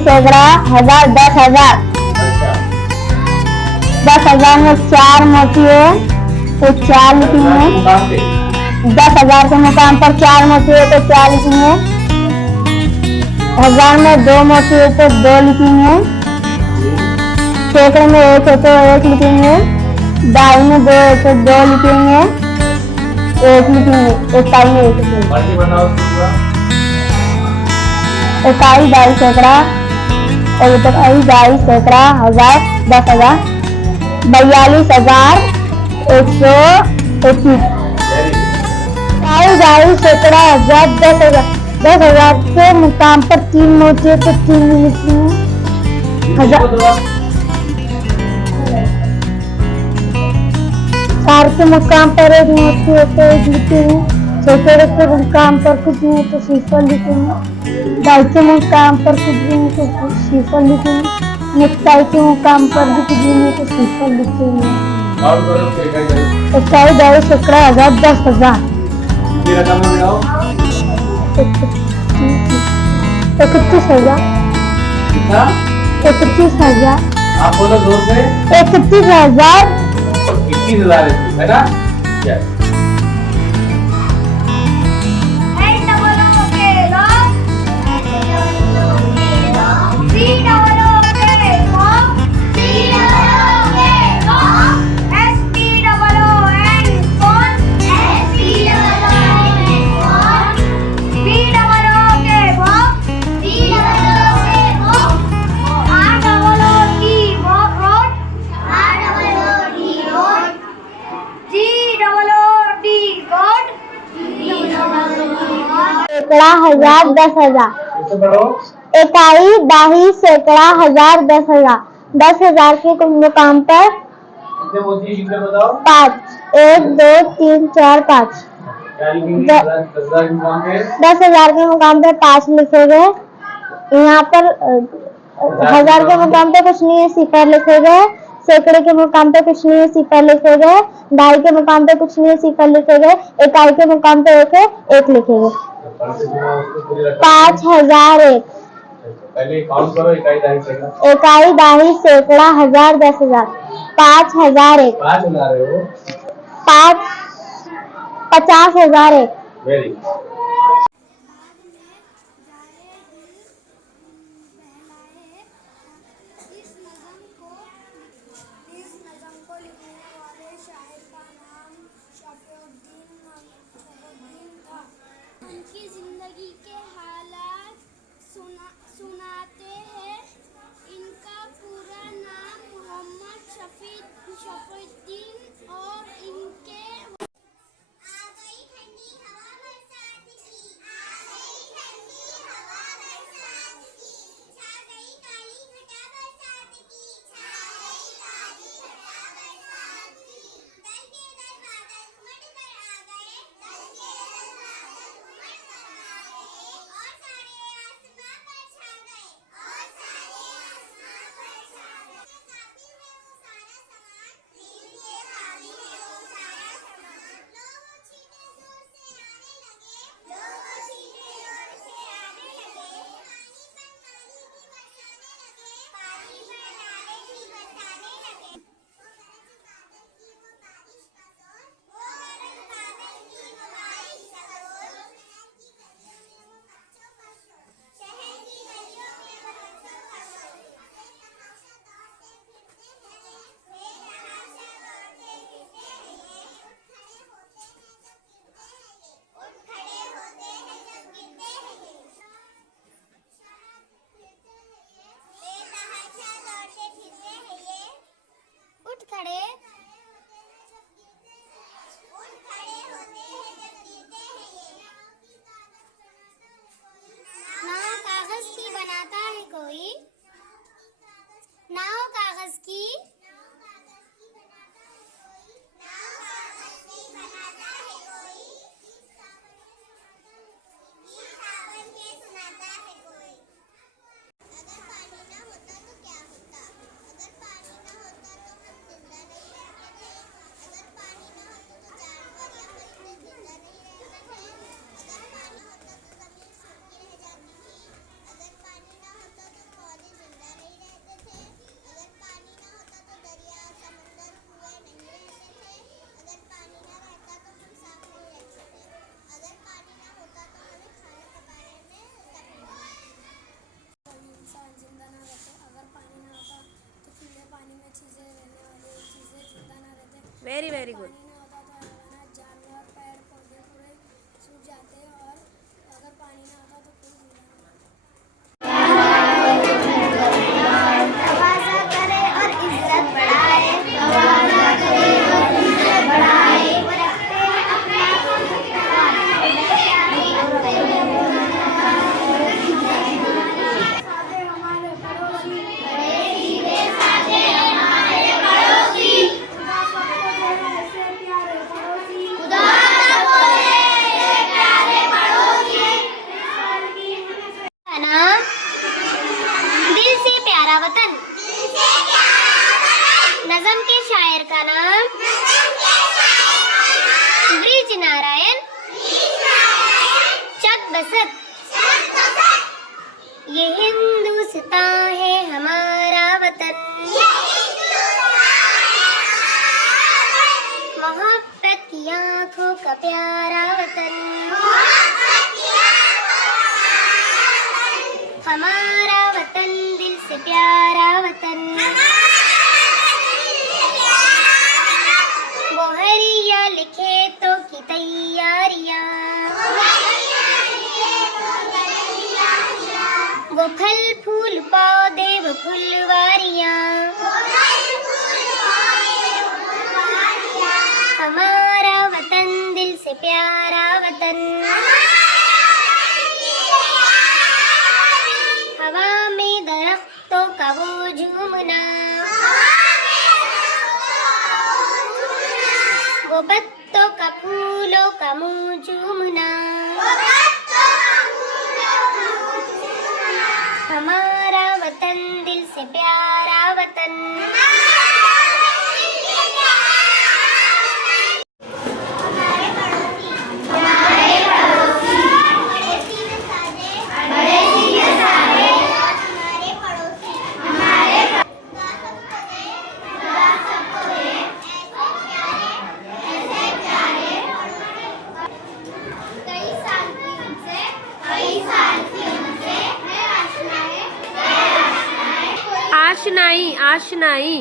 सैकड़ा, हजार, 10,000। 10,000 में 4 मोती है तो 4 लिखेंगे। 10,000 के मुकाम पर 4 मोती है तो 4 लिखेंगे। 1000 में 2 मोती है तो 2 लिखेंगे। सैकड़े में 1 है तो 1 लिखेंगे। दाई में 2 है तो 2 लिखेंगे। 1 लिखेंगे। इकाई में 1 लिखेंगे। इकाई, दाई, सैकड़ा, और इकाई, दाई, सैकड़ा, हजार, 10,000, 42,121। इकाई, दाई, सैकड़ा, हजार, 10,000। 10,000 के मुकाम पर 3 मोती है तो 3 लिखेंगे। 4 के मुकाम पर 1 मोती है तो 1 लिखेंगे। सैकड़े के मुकाम पर कुछ नहीं है तो 0 लिखेंगे। दाई के मुकाम पर कुछ भी नहीं तो 0 लिखेंगे। इकाई के मुकाम पर भी कुछ भी नहीं तो 0 लिखेंगे। इकाई, दाई, सैकड़ा, हजार, 10,000। 31,000। 31,000। आप बोलो 2 से 31,000। 21,000 है ना? यस। सैकड़ा, हजार, 10,000। इकाई, दाही, सैकड़ा, हजार, 10,000। 10,000 के मुकाम पर 5, 1, 2, 3, 4, 5। 10,000 के मुकाम पे 5 लिखे गए। यहाँ पर 1000 के मुकाम पे कुछ नहीं है, 0 लिखे गए। सैकड़े के मुकाम पे कुछ नहीं है, 0 लिखे गए। दाई के मुकाम पे कुछ नहीं है, 0 लिखे गए। इकाई के मुकाम पे 1 है, 1 लिखे गए। 5,001। पहले काउंट करो। इकाई, दाई, सैकड़ा। इकाई, दाही, सैकड़ा, हजार, 10,000। 5,001। 5,000 है वो। 50,001। वेरी उनकी जिंदगी के हालात सुनाते हैं। इनका पूरा नाम मोहम्मद शफीउद्दीन और इनके आ गई ठंडी हवा बरसाती। Very very good. पानी ना होता तो हैवानात, जानवर, पेड़ पौधे पूरे सूख जाते और अगर पानी ना होता तो कोई जिंदा नहीं। तवाज़ा करे और इज्जत बढ़ाए, तवाज़ा करे और इज्जत बढ़ाए, वो रखते हैं अपना हमारे पड़ोसी, बड़े सीधे साधे हमारे पड़ोसी, खुदा सबको दे ऐसे प्यारे पड़ोसी, खुदा सबको दे ऐसे प्यारे पड़ोसी। नाम दिल से प्यारा वतन, नज़म के शायर का नाम ब्रिज नारायण चक बसत। ये हिंदुस्तान है हमारा वतन, मोहब्बत की आँखों का प्यारा वतन, हमारा वतन दिल से प्यारा वतन। वो हरियाली खेतों की तैयारियां, वो फल फूल पौधे वो फुलवारियां, हमारा वतन दिल से प्यारा वतन। हवा में दरख्तों का वो झूमना, वो पत्तों का फूलों का मुंह चूमना, हमारा वतन दिल से प्यारा वतन। आशनाई आशनाई